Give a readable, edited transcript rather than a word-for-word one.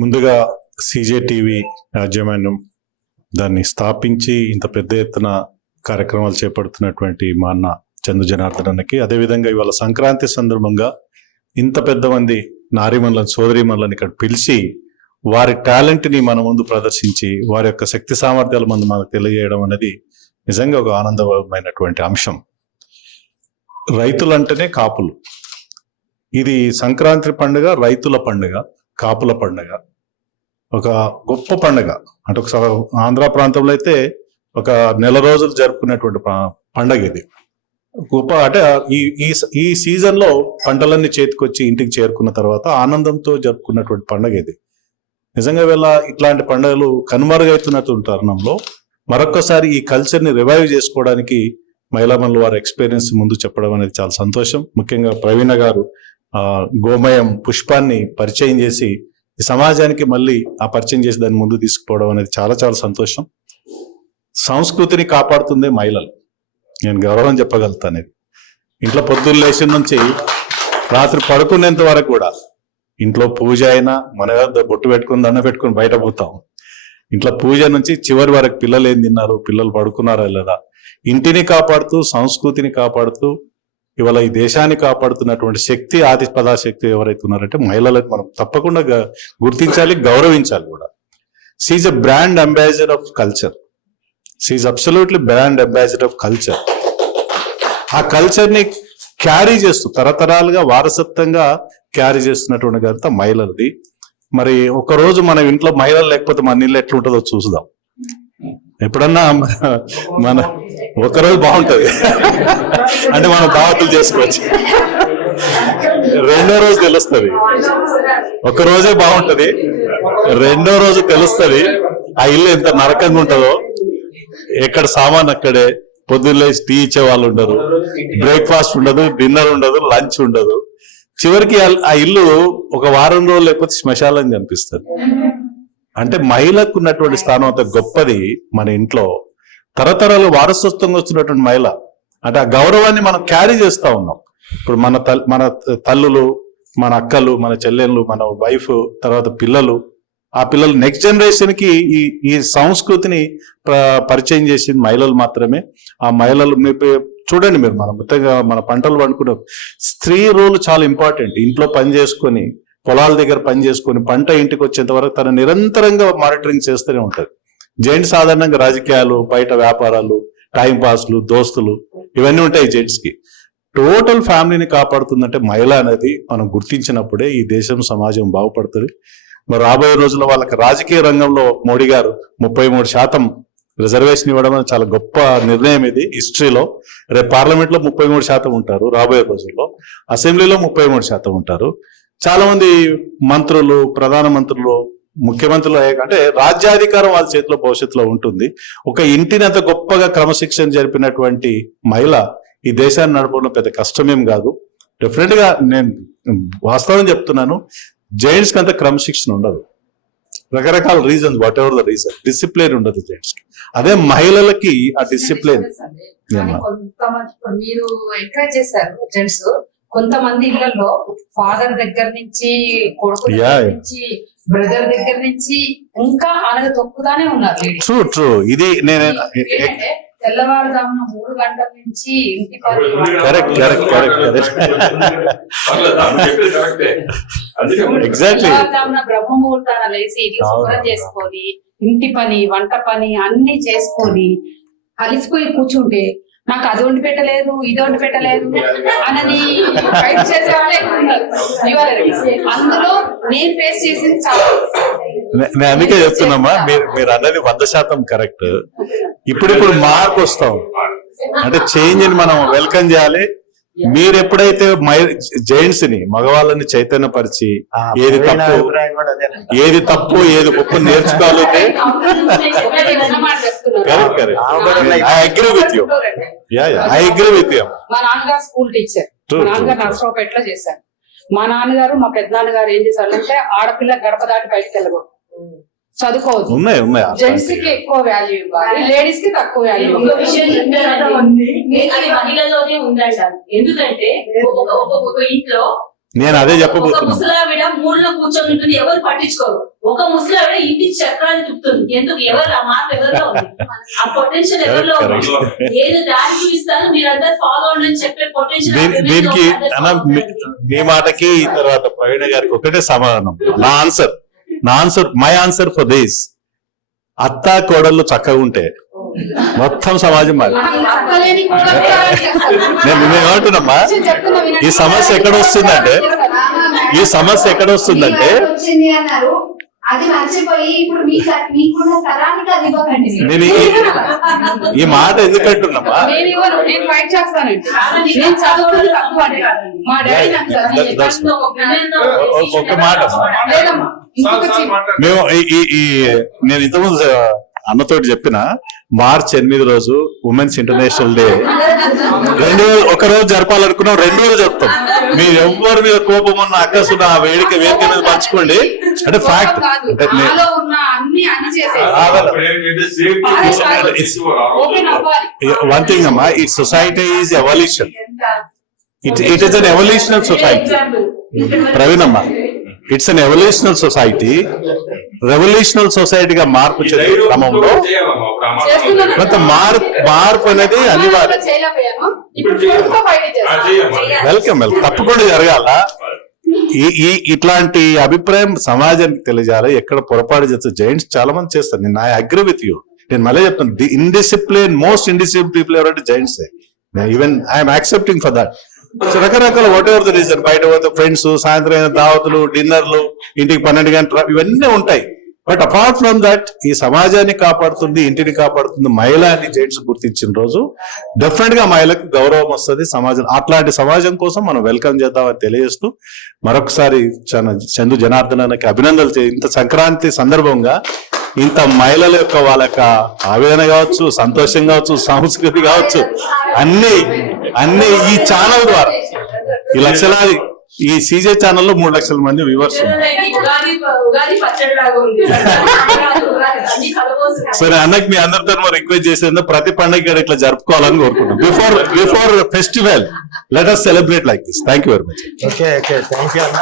ముందుగా CJ TV యాజమాన్యం దాన్ని స్థాపించి ఇంత పెద్ద ఎత్తున కార్యక్రమాలు చేపడుతున్నటువంటి మా అన్న చందు జనార్దనకి, అదేవిధంగా ఇవాళ సంక్రాంతి సందర్భంగా ఇంత పెద్ద మంది నారీమణులను సోదరీమణులను ఇక్కడ పిలిచి వారి టాలెంట్ని మన ముందు ప్రదర్శించి వారి యొక్క శక్తి సామర్థ్యాల ముందు మనకు తెలియజేయడం అనేది నిజంగా ఒక ఆనందమైనటువంటి అంశం. రైతులంటేనే కాపులు. ఇది సంక్రాంతి పండుగ రైతుల పండుగ, కాపుల పండుగ, ఒక గొప్ప పండుగ. అంటే ఒక ఆంధ్ర ప్రాంతంలో అయితే ఒక నెల రోజులు జరుపుకునేటువంటి పండుగ ఇది. గొప్ప అంటే ఈ సీజన్ లో పంటలన్నీ చేతికొచ్చి ఇంటికి చేరుకున్న తర్వాత ఆనందంతో జరుపుకున్నటువంటి పండుగ ఇది. నిజంగా వీళ్ళ ఇట్లాంటి పండుగలు కనుమరుగవుతున్నటువంటి తరుణంలో మరొక్కసారి ఈ కల్చర్ని రివైవ్ చేసుకోవడానికి మహిళామణులు వారి ఎక్స్పీరియన్స్ ముందు చెప్పడం అనేది చాలా సంతోషం. ముఖ్యంగా ప్రవీణ గారు గోమయం పుష్పాన్ని పరిచయం చేసి ఈ సమాజానికి మళ్ళీ ఆ పరిచయం చేసి దాన్ని ముందు తీసుకుపోవడం అనేది చాలా చాలా సంతోషం. సంస్కృతిని కాపాడుతుందే మహిళలు, నేను గౌరవం చెప్పగలుగుతాను. ఇది ఇంట్లో పొద్దున్న లేచిన నుంచి రాత్రి పడుకునేంత వరకు కూడా ఇంట్లో పూజ అయినా మన బొట్టు పెట్టుకుని దండ పెట్టుకుని బయట పోతాం. ఇంట్లో పూజ నుంచి చివరి వరకు పిల్లలు ఏం తిన్నారు, పిల్లలు పడుకున్నారా లేదా, ఇంటిని కాపాడుతూ సంస్కృతిని కాపాడుతూ ఇవాళ ఈ దేశాన్ని కాపాడుతున్నటువంటి శక్తి, ఆది పదాశక్తి ఎవరైతే ఉన్నారంటే మహిళలకు మనం తప్పకుండా గుర్తించాలి, గౌరవించాలి కూడా. She's a brand ambassador of culture. She's absolutely brand ambassador of culture. ఆ కల్చర్ని క్యారీ చేస్తూ తరతరాలుగా వారసత్వంగా క్యారీ చేస్తున్నటువంటి గంత మహిళలది. మరి ఒకరోజు మన ఇంట్లో మహిళలు లేకపోతే మన ఇల్లు ఎట్లుంటుందో చూద్దాం. ఎప్పుడన్నా మన ఒకరోజు బాగుంటది అంటే మనం దావతులు చేసుకోవచ్చు, రెండో రోజు తెలుస్తుంది. ఒక రోజే బాగుంటది, రెండో రోజు తెలుస్తుంది ఆ ఇల్లు ఎంత నరకంగా ఉంటుందో. ఎక్కడ సామాన్ అక్కడే, పొద్దున్నే టీ ఇచ్చే వాళ్ళు ఉండరు, బ్రేక్ఫాస్ట్ ఉండదు, డిన్నర్ ఉండదు, లంచ్ ఉండదు. చివరికి ఆ ఇల్లు ఒక వారం రోజులు లేకపోతే శ్మశానం కనిపిస్తుంది. అంటే మహిళకు ఉన్నటువంటి స్థానం అంత గొప్పది మన ఇంట్లో. తరతరాలు వారసత్వంగా వచ్చినటువంటి మహిళ అంటే ఆ గౌరవాన్ని మనం క్యారీ చేస్తూ ఉన్నాం. ఇప్పుడు మన తల్లులు, మన అక్కలు, మన చెల్లెళ్ళు, మన వైఫ్, తర్వాత పిల్లలు, ఆ పిల్లలు నెక్స్ట్ జనరేషన్ కి ఈ సంస్కృతిని పరిచయం చేసింది మహిళలు మాత్రమే. ఆ మహిళలు చూడండి మీరు, మన మొత్తంగా మన పంటలు పండుకునే స్త్రీ రోల్ చాలా ఇంపార్టెంట్. ఇంట్లో పని చేసుకొని, పొలాల దగ్గర పని చేసుకొని, పంట ఇంటికి వచ్చేంత వరకు తను నిరంతరంగా మానిటరింగ్ చేస్తూనే ఉంటుంది. జెంట్స్ సాధారణంగా రాజకీయాలు, బయట వ్యాపారాలు, టైం పాస్లు, దోస్తులు ఇవన్నీ ఉంటాయి జెంట్స్ కి. టోటల్ ఫ్యామిలీని కాపాడుతుందంటే మహిళ అనేది మనం గుర్తించినప్పుడే ఈ దేశం, సమాజం బాగుపడుతుంది. మరి రాబోయే రోజుల్లో వాళ్ళకి రాజకీయ రంగంలో మోడీ గారు 33% రిజర్వేషన్ ఇవ్వడం అనేది చాలా గొప్ప నిర్ణయం. ఇది హిస్టరీలో. రేపు పార్లమెంట్ లో 33% ఉంటారు, రాబోయే రోజుల్లో అసెంబ్లీలో 33% ఉంటారు. చాలా మంది మంత్రులు, ప్రధానమంత్రులు, ముఖ్యమంత్రులు అంటే రాజ్యాధికారం వాళ్ళ చేతిలో భవిష్యత్తులో ఉంటుంది. ఒక ఇంటిని అంత గొప్పగా క్రమశిక్షణ జరిపినటువంటి మహిళ ఈ దేశాన్ని నడపడంలో పెద్ద కష్టమేం కాదు. డెఫినెట్ గా నేను వాస్తవం చెప్తున్నాను, జెంట్స్ కి అంత క్రమశిక్షణ ఉండదు. రకరకాల reasons, what ever the reason, discipline ఉండదు జెంట్స్ కి. అదే మహిళలకి ఆ డిసిప్లిన్. మీరు ఎంకరేజ్ చేశారు జెంట్స్. కొంతమంది ఇళ్లలో ఫాదర్ దగ్గర నుంచి, కొడుకు దగ్గర నుంచి, బ్రదర్ దగ్గర నుంచి ఇంకా అనగ తొక్కుతానే ఉన్నారు. True true. ఇది నేను తెల్లవారుజామున 3 గంటల నుంచి ఇంటి పని, తెల్లవారుజామున బ్రహ్మముహూర్తాన లేచి ఇల్లు శుభ్రం చేసుకొని, ఇంటి పని, వంట పని అన్ని చేసుకొని అలిసిపోయి కూర్చుంటే నాకు అది వండి పెట్టలేదు, ఇది వండి పెట్టలేదు అన్నది ఫైట్ చేసే వాళ్ళే ఉన్నారు. అందులో నేను ఫేస్ చేసింది చాలా. నేను అందుకే చెప్తున్నామా, మీరు అన్నది 100% కరెక్ట్. ఇప్పుడు మార్పు వస్తాం అంటే చేంజ్ ని మనం వెల్కమ్ చేయాలి. మీరు ఎప్పుడైతే జెంట్స్ ని, మగవాళ్ళని చైతన్యపరిచి ఏది తప్పు ఏది ఒప్పు నేర్చుకోగలిగితే, మా నాన్నగారు స్కూల్ టీచర్, మా నాన్నగారు నర్సరావుపేటలో చేశారు. మా నాన్నగారు, మా పెద్దనాన్నగారు ఏం చేశారంటే ఆడపిల్ల గడప దాటి బయటకు వెళ్ళకూడదు, చదువుకోవచ్చు. జెంట్స్ కి ఎక్కువ వాల్యూ ఇవ్వాలి, లేడీస్ కి తక్కువ వాల్యూ. మహిళలోనే ఉందంటారు. ఎందుకంటే ఒక ఇంట్లో నేను అదే ఒక చెప్పబోతున్నా. ముసలావిడ మూలలో కూర్చొని ఉంటుంది, ఎవరు పట్టించుకోరు. ఒక ముసలావిడ ఇంటి చక్రాన్ని తిప్పుతుంది. ఎందుకు? ఎవరు ఆ మాట ఎవరిలో ఉంది? ఆ పొటెన్షియల్ ఎవరిలో ఉంది? ఏది దారి చూపిస్తారో మీరందరూ ఫాలో అని చెప్పే పొటెన్షియల్ దీనికి అన్న మీ మాటకి తర్వాత ప్రవీణ గారికి ఒకటే సమాధానం. నా answer my answer for this, అత్త కోడళ్ళు చక్కగా ఉంటే మొత్తం సమాజం మారి. అక్కలేని కూడతారని చేస్తారు. నేను ఏమంటున్నామ్మా, చెప్తున్నా వినండి. ఈ సమస్య ఎక్కడ వస్తుందంటే వచ్చింది అన్నారు, అది మర్చిపోయి ఇప్పుడు మీకున్న తరానికి అది ఇవ్వకండి. నేను ఈ మాట ఎందుకంటున్నామా, నేను ఇవ్వను, నేను ఫైట్ చేస్తానండి. నేను చదువుకుని తక్కువ అండి. మా డాడీ నాకు చదివి ఒక మాట లేదమ్మా, ఇంకొక చిన్న మేము నేను ఇంతకుముందు అన్నతోటి చెప్పిన మార్చ్ 8 రోజు ఉమెన్స్ ఇంటర్నేషనల్ డే ఒక రోజు జరపాలనుకున్నాం, 2 రోజులు చెప్తాం. మీరు ఎవరి మీద కోపం ఉన్న అక్కసున్న ఆ వేదిక మీద పంచుకోండి. అంటే ఫ్యాక్ట్ కాదు, అంటే నాలో ఉన్న అన్ని చేసేసి ఓపెన్ అవ్వాలి. వన్ థింగ్ అమ్మా, ఈ society is evolution. It is an evolutionary society. Praveen అమ్మా, ఇట్స్ అన్ ఎవల్యూషనల్ సొసైటీ. రెవల్యూషనల్ సొసైటీగా మార్పు చెందే క్రమంలో కొంత మార్పు అనేది అనివార్యం. చేయలేకపోయాను, ఇప్పుడు చూడుకో ఫైట్ చేస్తాను. వెల్కమ్ తప్పకుండా జరగాల. ఇట్లాంటి అభిప్రాయం సమాజానికి తెలియజేయాలి. ఎక్కడ పొరపాటు చేస్తే జైంట్స్ చాలా మంది చేస్తారు. నేను ఐ అగ్రీ విత్ యూ. నేను మళ్ళీ చెప్తాను, ది మోస్ట్ ఇండిసిప్లిన్ పీపుల్ ఎవరంటే Giants. Even I'm accepting for that. So రకరకాల వాట్ ఎవర్ ద రీజన్, బయట పోతే ఫ్రెండ్స్, సాయంత్రం అయిన దావతులు, డిన్నర్లు, ఇంటికి 12 గంటలు, ఇవన్నీ ఉంటాయి. బట్ అపార్ట్ ఫ్రమ్ దట్, ఈ సమాజాన్ని కాపాడుతుంది, ఇంటిని కాపాడుతుంది మహిళ అని జైంట్స్ గుర్తించిన రోజు డెఫినెట్ గా మహిళకు గౌరవం వస్తుంది. సమాజం అట్లాంటి సమాజం కోసం మనం వెల్కమ్ చేద్దామని తెలియజేస్తూ మరొకసారి చందు జనార్దనానికి అభినందనలు. ఇంత సంక్రాంతి సందర్భంగా ఇంత మహిళల యొక్క వాళ్ళ యొక్క ఆవేదన కావచ్చు, సంతోషం కావచ్చు, సంస్కృతి కావచ్చు, అన్ని ఈ ఛానల్ ద్వారా ఈ లక్షలాది, ఈ సీజే ఛానల్లో 3 లక్షల మంది వ్యూవర్స్ ఉగాది పచ్చడి లాగా ఉంది. సరే అన్నకి మీ అందరితో రిక్వెస్ట్ చేసేందుకు ప్రతి పండుగ ఇట్లా జరుపుకోవాలని కోరుకుంటున్నాం. Before festival let us celebrate like this. Thank you very much. Okay thank you అన్న.